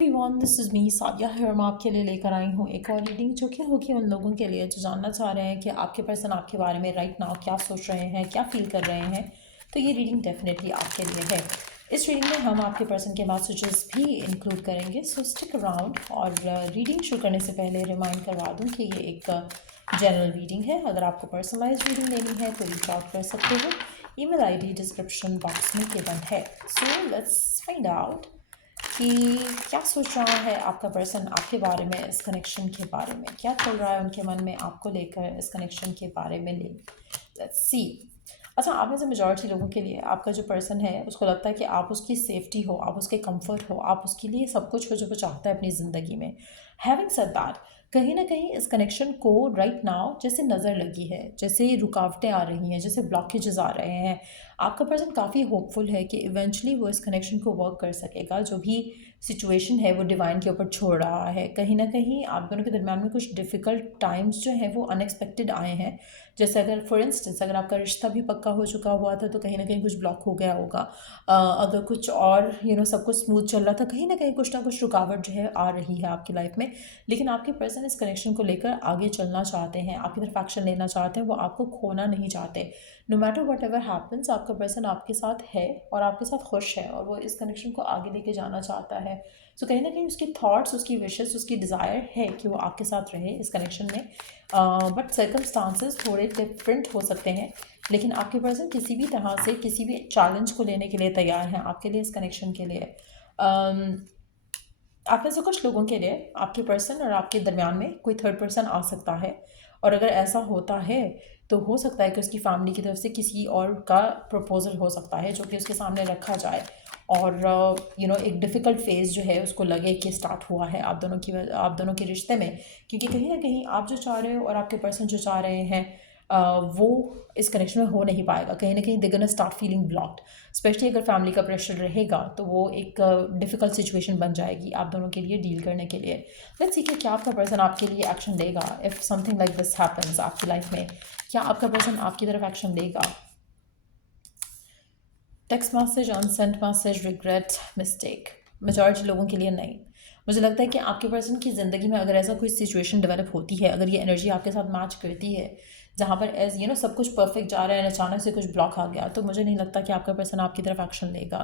Everyone, this is me Sadia है और मैं आपके लिए लेकर आई हूँ एक और रीडिंग जो कि होगी उन लोगों के लिए जो जानना चाह रहे हैं कि आपके पर्सन आपके बारे में राइट नाउ क्या सोच रहे हैं, क्या फील कर रहे हैं। तो ये रीडिंग डेफिनेटली आपके लिए है। इस रीडिंग में हम आपके पर्सन के मैसेजेस भी इंक्लूड करेंगे, सो स्टिक अराउंड। और रीडिंग शुरू करने से पहले रिमाइंड करवा दूँ कि ये एक जनरल रीडिंग है। अगर आपको पर्सनलाइज रीडिंग लेनी है तो रीच आउट कर सकते हो। ईमेल आईडी डिस्क्रिप्शन बॉक्स में गिवन है। सो लेट्स फाइंड आउट कि क्या सोच रहा है आपका पर्सन आपके बारे में, इस कनेक्शन के बारे में क्या चल रहा है उनके मन में आपको लेकर, इस कनेक्शन के बारे में। Let's see. अच्छा, आप में से मेजॉरिटी लोगों के लिए आपका जो पर्सन है उसको लगता है कि आप उसकी सेफ्टी हो, आप उसके कंफर्ट हो, आप उसके लिए सब कुछ हो जो वो चाहता है अपनी ज़िंदगी में। हैविंग सेड दैट, कहीं ना कहीं इस कनेक्शन को राइट नाउ जैसे नज़र लगी है, जैसे रुकावटें आ रही हैं, जैसे ब्लॉकेजेस आ रहे हैं। आपका पर्सन काफ़ी होपफुल है कि इवेंचुअली वो इस कनेक्शन को वर्क कर सकेगा। जो भी सिचुएशन है वो डिवाइन के ऊपर छोड़ रहा है। कहीं ना कहीं आप दोनों के दरम्यान में कुछ डिफ़िकल्ट टाइम्स जो हैं वो अनएक्सपेक्टेड आए हैं। जैसे अगर फॉर इंस्टेंस अगर आपका रिश्ता भी पक्का हो चुका हुआ था तो कहीं ना कहीं कुछ ब्लॉक हो गया होगा। अगर कुछ और सब कुछ स्मूथ चल रहा था, कहीं ना कुछ रुकावट जो है आ रही है आपकी लाइफ में। लेकिन आपके पर्सन इस कनेक्शन को लेकर आगे चलना चाहते हैं, आपकी तरफ एक्शन लेना चाहते हैं, वो आपको खोना नहीं चाहते। No matter whatever happens, आपका पर्सन आपके साथ है और आपके साथ खुश है और वो इस कनेक्शन को आगे लेके जाना चाहता है। सो कहीं ना कहीं उसकी थॉट्स, उसकी विशेस, उसकी डिज़ायर है कि वो आपके साथ रहे इस कनेक्शन में। बट सर्कमस्टांसेस थोड़े डिफरेंट हो सकते हैं, लेकिन आपके पर्सन किसी भी तरह से किसी भी चैलेंज को लेने के लिए तैयार हैं आपके लिए, इस कनेक्शन के लिए। आप में से कुछ लोगों के लिए आपके पर्सन और आपके दरमियान में कोई थर्ड पर्सन आ सकता है। और अगर ऐसा होता है तो हो सकता है कि उसकी फैमिली की तरफ से किसी और का प्रपोजल हो सकता है जो कि उसके सामने रखा जाए। और एक डिफ़िकल्ट फेज़ जो है उसको लगे कि स्टार्ट हुआ है आप दोनों के रिश्ते में। क्योंकि कहीं ना कहीं आप जो चाह रहे हो और आपके पर्सन जो चाह रहे हैं वो इस कनेक्शन में हो नहीं पाएगा। कहीं ना कहीं they gonna start feeling blocked. Specially अगर फैमिली का प्रेशर रहेगा तो वो एक डिफ़िकल्ट सिचुएशन बन जाएगी आप दोनों के लिए डील करने के लिए। लेट्स सी कि क्या आपका पर्सन आपके लिए एक्शन लेगा if something like this happens आपकी लाइफ में। क्या आपका पर्सन आपकी तरफ एक्शन लेगा? Text message, unsent message, regret, mistake. Majority लोगों के लिए नहीं। मुझे लगता है कि आपके पर्सन की ज़िंदगी में अगर ऐसा कोई सिचुएशन डेवलप होती है, अगर ये एनर्जी आपके साथ मैच करती है जहाँ पर एज सब कुछ परफेक्ट जा रहा है, अचानक से कुछ ब्लॉक आ गया, तो मुझे नहीं लगता कि आपका पर्सन आपकी तरफ एक्शन लेगा।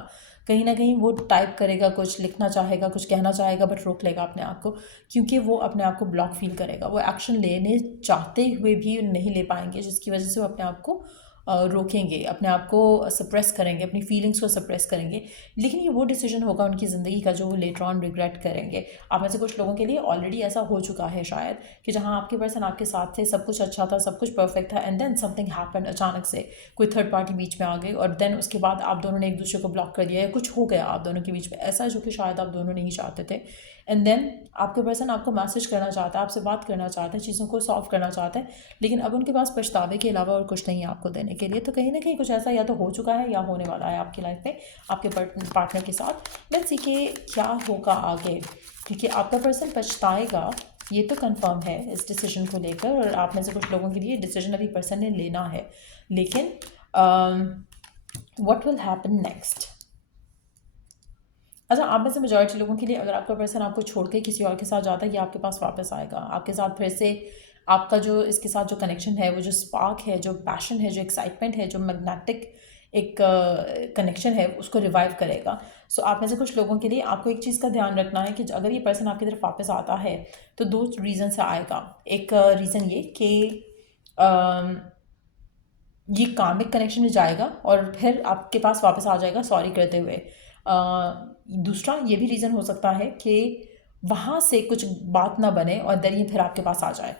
कहीं ना कहीं वो टाइप करेगा, कुछ लिखना चाहेगा, कुछ कहना चाहेगा, बट रोक लेगा अपने आप को। क्योंकि वो अपने आप को ब्लॉक फील करेगा। वो एक्शन लेने चाहते हुए भी नहीं ले पाएंगे, जिसकी वजह से वो अपने आप को रोकेंगे, अपने आप को सप्रेस करेंगे, अपनी फीलिंग्स को सप्रेस करेंगे। लेकिन ये वो डिसीजन होगा उनकी ज़िंदगी का जो वो लेटर ऑन रिग्रेट करेंगे। आप में से कुछ लोगों के लिए ऑलरेडी ऐसा हो चुका है शायद, कि जहाँ आपके पर्सन आपके साथ थे, सब कुछ अच्छा था, सब कुछ परफेक्ट था, एंड देन समथिंग हैपेंड। अचानक से कोई थर्ड पार्टी बीच में आ गई और देन उसके बाद आप दोनों ने एक दूसरे को ब्लॉक कर दिया या कुछ हो गया आप दोनों के बीच में ऐसा जो कि शायद आप दोनों नहीं चाहते थे। एंड देन आपके पर्सन आपको मैसेज करना चाहता है, आपसे बात करना चाहता है, चीज़ों को सॉल्व करना चाहता है, लेकिन अब उनके पास पछतावे के अलावा और कुछ नहीं है आपको देने के लिए। तो कहीं ना कहीं कुछ ऐसा या तो हो चुका है या होने वाला है आपकी लाइफ में आपके पार्टनर के साथ। लेट्स सी कि क्या होगा आगे, क्योंकि आपका पर्सन पछताएगा, ये तो कंफर्म है इस डिसीजन को लेकर। और आप में से कुछ लोगों के लिए डिसीजन अभी पर्सन ने लेना है, लेकिन व्हाट विल हैपन नेक्स्ट। अच्छा, आप में से मेजॉरिटी लोगों के लिए अगर आपका पर्सन आपको छोड़ के किसी और के साथ जाता है, ये आपके पास वापस आएगा आपके साथ फिर से। आपका जो इसके साथ जो कनेक्शन है, वो जो स्पार्क है, जो पैशन है, जो एक्साइटमेंट है, जो मैग्नेटिक एक कनेक्शन है, उसको रिवाइव करेगा। सो आप में से कुछ लोगों के लिए आपको एक चीज़ का ध्यान रखना है कि अगर ये पर्सन आपकी तरफ वापस आता है तो दो रीज़न से आएगा। एक रीज़न ये कि ये कामिक कनेक्शन में जाएगा और फिर आपके पास वापस आ जाएगा सॉरी करते हुए। दूसरा ये भी रीज़न हो सकता है कि वहाँ से कुछ बात ना बने और देन ये फिर आपके पास आ जाए।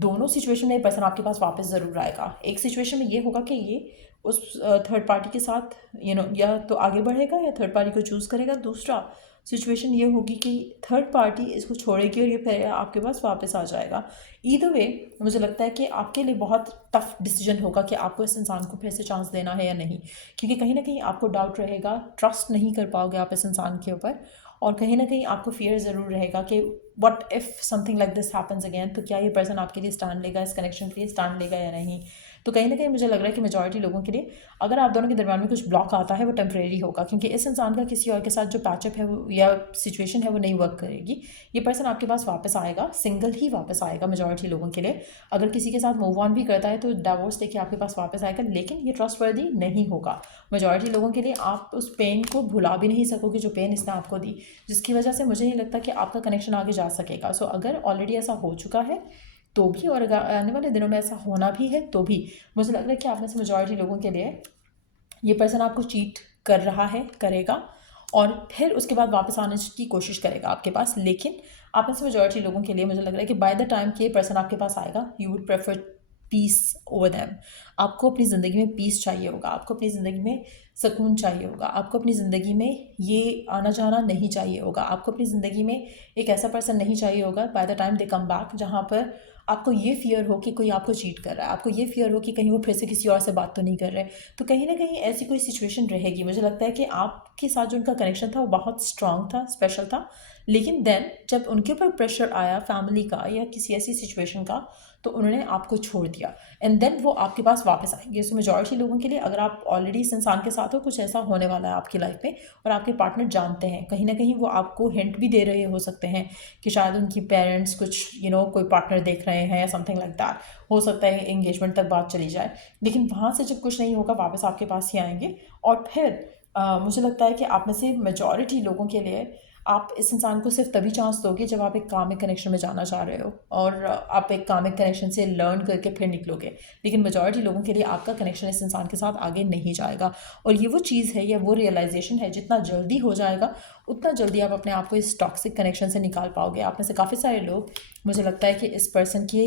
दोनों सिचुएशन में पर्सन आपके पास वापस ज़रूर आएगा। एक सिचुएशन में ये होगा कि ये उस थर्ड पार्टी के साथ या तो आगे बढ़ेगा या थर्ड पार्टी को चूज़ करेगा। दूसरा सिचुएशन ये होगी कि थर्ड पार्टी इसको छोड़ेगी और ये फिर आपके पास वापस आ जाएगा। ईदर वे मुझे लगता है कि आपके लिए बहुत टफ डिसीजन होगा कि आपको इस इंसान को फिर से चांस देना है या नहीं, क्योंकि कहीं ना कहीं आपको डाउट रहेगा, ट्रस्ट नहीं कर पाओगे आप इस इंसान के ऊपर। और कहीं ना कहीं आपको फियर ज़रूर रहेगा कि what if something like this happens again, तो क्या ये पर्सन आपके लिए स्टैंड लेगा, इस कनेक्शन के लिए स्टैंड लेगा या नहीं। तो कहीं ना कहीं मुझे लग रहा है कि मेजॉरिटी लोगों के लिए अगर आप दोनों के दरम्यान में कुछ ब्लॉक आता है वो टेम्परेरी होगा, क्योंकि इस इंसान का किसी और के साथ जो पैचअप है वो या सिचुएशन है वो नहीं वर्क करेगी। ये पर्सन आपके पास वापस आएगा, सिंगल ही वापस आएगा मेजॉरिटी लोगों के लिए। अगर किसी के साथ मूव ऑन भी करता है तो डाइवोर्स लेके आपके पास वापस आएगा, लेकिन ये ट्रस्टवर्दी नहीं होगा मेजॉरिटी लोगों के लिए। आप उस पेन को भुला भी नहीं सकोगे जो पेन इसने आपको दी, जिसकी वजह से मुझे नहीं लगता कि आपका कनेक्शन आगे जा सकेगा। सो अगर ऑलरेडी ऐसा हो चुका है तो भी, और अगर आने वाले दिनों में ऐसा होना भी है तो भी, मुझे लग रहा है कि आप में से मेजॉरिटी लोगों के लिए ये पर्सन आपको चीट कर रहा है, करेगा, और फिर उसके बाद वापस आने की कोशिश करेगा आपके पास। लेकिन आप में से मेजॉरिटी लोगों के लिए मुझे लग रहा है कि बाय द टाइम कि ये पर्सन आपके पास आएगा, you would prefer peace over them. आपको अपनी ज़िंदगी में पीस चाहिए होगा, आपको अपनी ज़िंदगी में सुकून चाहिए होगा, आपको अपनी ज़िंदगी में ये आना जाना नहीं चाहिए होगा, आपको अपनी ज़िंदगी में एक ऐसा पर्सन नहीं चाहिए होगा by the time they come back जहाँ पर आपको ये फियर हो कि कोई आपको चीट कर रहा है, आपको ये फियर हो कि कहीं वो फिर से किसी और से बात तो नहीं कर रहे। तो कहीं ना कहीं ऐसी कोई सिचुएशन रहेगी। मुझे लगता है कि आपके साथ जो उनका कनेक्शन था वो बहुत स्ट्रांग था, स्पेशल था, लेकिन देन जब उनके ऊपर प्रेशर आया फैमिली का या किसी ऐसी सिचुएशन का, तो उन्होंने आपको छोड़ दिया एंड देन वो आपके पास वापस आएंगे। सो मेजॉरिटी लोगों के लिए अगर आप ऑलरेडी इस इंसान के साथ हो, कुछ ऐसा होने वाला है आपकी लाइफ में और आपके पार्टनर जानते हैं, कहीं ना कहीं वो आपको हिंट भी दे रहे हो सकते हैं कि शायद उनकी पेरेंट्स कुछ कोई पार्टनर देख रहे हैं या समथिंग लाइक दैट। हो सकता है एंगेजमेंट तक बात चली जाए, लेकिन वहाँ से जब कुछ नहीं होगा वापस आपके पास ही आएंगे। और फिर मुझे लगता है कि आप में से मेजॉरिटी लोगों के लिए आप इस इंसान को सिर्फ तभी चांस दोगे जब आप एक कामिक कनेक्शन में जाना चाह रहे हो और आप एक कामिक कनेक्शन से लर्न करके फिर निकलोगे। लेकिन मेजॉरिटी लोगों के लिए आपका कनेक्शन इस इंसान के साथ आगे नहीं जाएगा, और ये वो चीज़ है या वो रियलाइजेशन है, जितना जल्दी हो जाएगा उतना जल्दी आप अपने आप को इस टॉक्सिक कनेक्शन से निकाल पाओगे। आप में से काफ़ी सारे लोग मुझे लगता है कि इस पर्सन के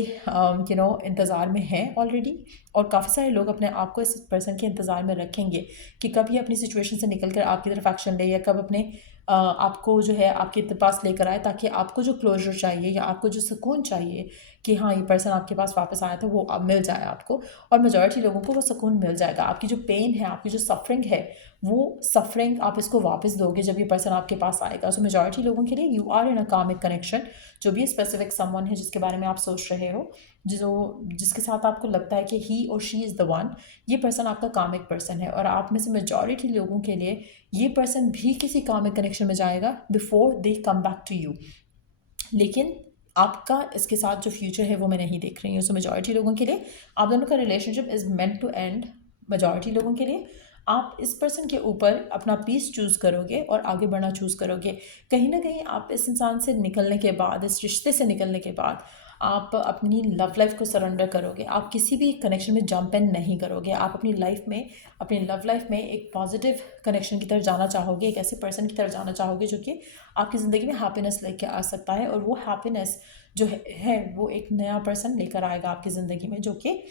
इंतज़ार में हैं ऑलरेडी, और काफ़ी सारे लोग अपने आप को इस पर्सन के इंतज़ार में रखेंगे कि कब ये अपनी सिचुएशन से निकल कर आपकी तरफ एक्शन ले, या कब अपने आपको जो है आपके पास लेकर आए, ताकि आपको जो क्लोजर चाहिए या आपको जो सुकून चाहिए कि हाँ ये पर्सन आपके पास वापस आया था, वो अब मिल जाए आपको। और मेजॉरिटी लोगों को वो सुकून मिल जाएगा। आपकी जो पेन है, आपकी जो सफरिंग है, वो सफरिंग आप इसको वापस दोगे जब ये पर्सन आपके पास आएगा। सो मेजॉरिटी लोगों के लिए you are in a karmic connection. जो भी स्पेसिफिक समवन है जिसके बारे में आप सोच रहे हो, जिसके साथ आपको लगता है कि ही और शी इज़ द वन, ये पर्सन आपका कामिक पर्सन है। और आप में से मेजॉरिटी लोगों के लिए ये पर्सन भी किसी कामिक कनेक्शन में जाएगा before they come back to you. लेकिन आपका इसके साथ जो फ्यूचर है वो मैं नहीं देख रही हूँ। सो मेजॉरिटी लोगों के लिए आप दोनों का relationship is meant to end. Majority लोगों के लिए आप इस पर्सन के ऊपर अपना पीस चूज़ करोगे और आगे बढ़ना चूज़ करोगे। कहीं ना कहीं आप इस इंसान से निकलने के बाद, इस रिश्ते से निकलने के बाद, आप अपनी लव लाइफ को सरेंडर करोगे। आप किसी भी कनेक्शन में जंप इन नहीं करोगे। आप अपनी लाइफ में, अपनी लव लाइफ में एक पॉजिटिव कनेक्शन की तरफ जाना चाहोगे, एक ऐसे पर्सन की तरफ जाना चाहोगे जो कि आपकी ज़िंदगी में हैप्पीनेस लेके आ सकता है। और वो हैप्पीनेस जो है वो एक नया पर्सन लेकर आएगा आपकी ज़िंदगी में, जो कि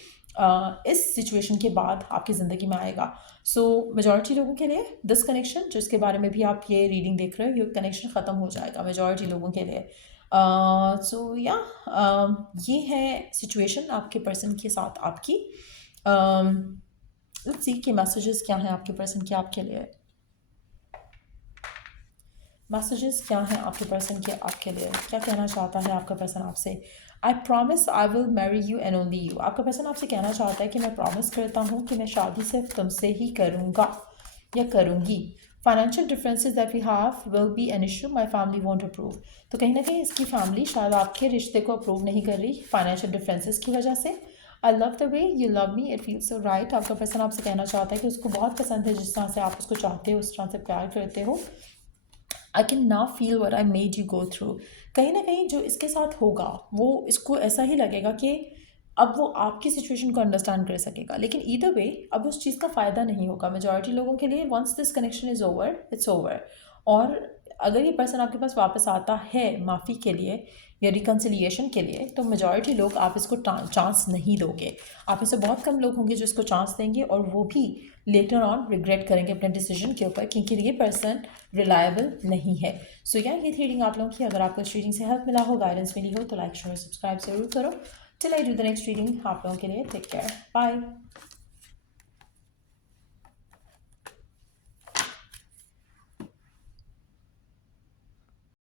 इस सिचुएशन के बाद आपकी ज़िंदगी में आएगा। सो मेजॉरिटी लोगों के लिए दिस कनेक्शन, जो इसके बारे में भी आप ये रीडिंग देख रहे हो, ये कनेक्शन ख़त्म हो जाएगा मेजॉरिटी लोगों के लिए। सो या ये है सिचुएशन आपके पर्सन के साथ आपकी। लेट्स सी कि मैसेजेस क्या हैं आपके पर्सन के आपके लिए। मैसेजेस क्या हैं आपके पर्सन के आपके लिए, क्या कहना चाहता है आपका पर्सन आपसे। I promise I will marry you and only you. आपका पर्सन आपसे कहना चाहता है कि मैं प्रॉमिस करता हूँ कि मैं शादी सिर्फ तुमसे ही करूँगा या करूँगी। Financial differences that we have will be an issue, my family won't approve. तो कहीं ना कहीं इसकी फैमिली शायद आपके रिश्ते को अप्रूव नहीं कर रही फाइनेंशियल डिफरेंसेस की वजह से। I love the way you love me, it feels so right. आपका पर्सन आपसे कहना चाहता है कि उसको बहुत पसंद है जिस तरह से आप उसको चाहते हो, उस तरह से प्यार करते हो। I can now feel what I made you go through. कहीं ना कहीं जो इसके साथ होगा वो इसको ऐसा ही लगेगा कि अब वो आपकी सिचुएशन को अंडरस्टैंड कर सकेगा, लेकिन ईदर वे अब उस चीज़ का फ़ायदा नहीं होगा मेजॉरिटी लोगों के लिए। Once this connection is over, it's over. और अगर ये पर्सन आपके पास वापस आता है माफ़ी के लिए या रिकन्सिलिएशन के लिए, तो मेजॉरिटी लोग आप इसको चांस नहीं दोगे। आप में से बहुत कम लोग होंगे जो इसको चांस देंगे, और वो भी लेटर ऑन रिग्रेट करेंगे अपने डिसीजन के ऊपर, क्योंकि ये पर्सन रिलायबल नहीं है। सो या ये थी रीडिंग आप लोगों की। अगर आपको इस रीडिंग से हेल्प मिला हो, गाइडेंस मिली हो, तो लाइक शेयर सब्सक्राइब जरूर करो। Till I do the next reading आप लोगों के लिए टेक केयर, बाय।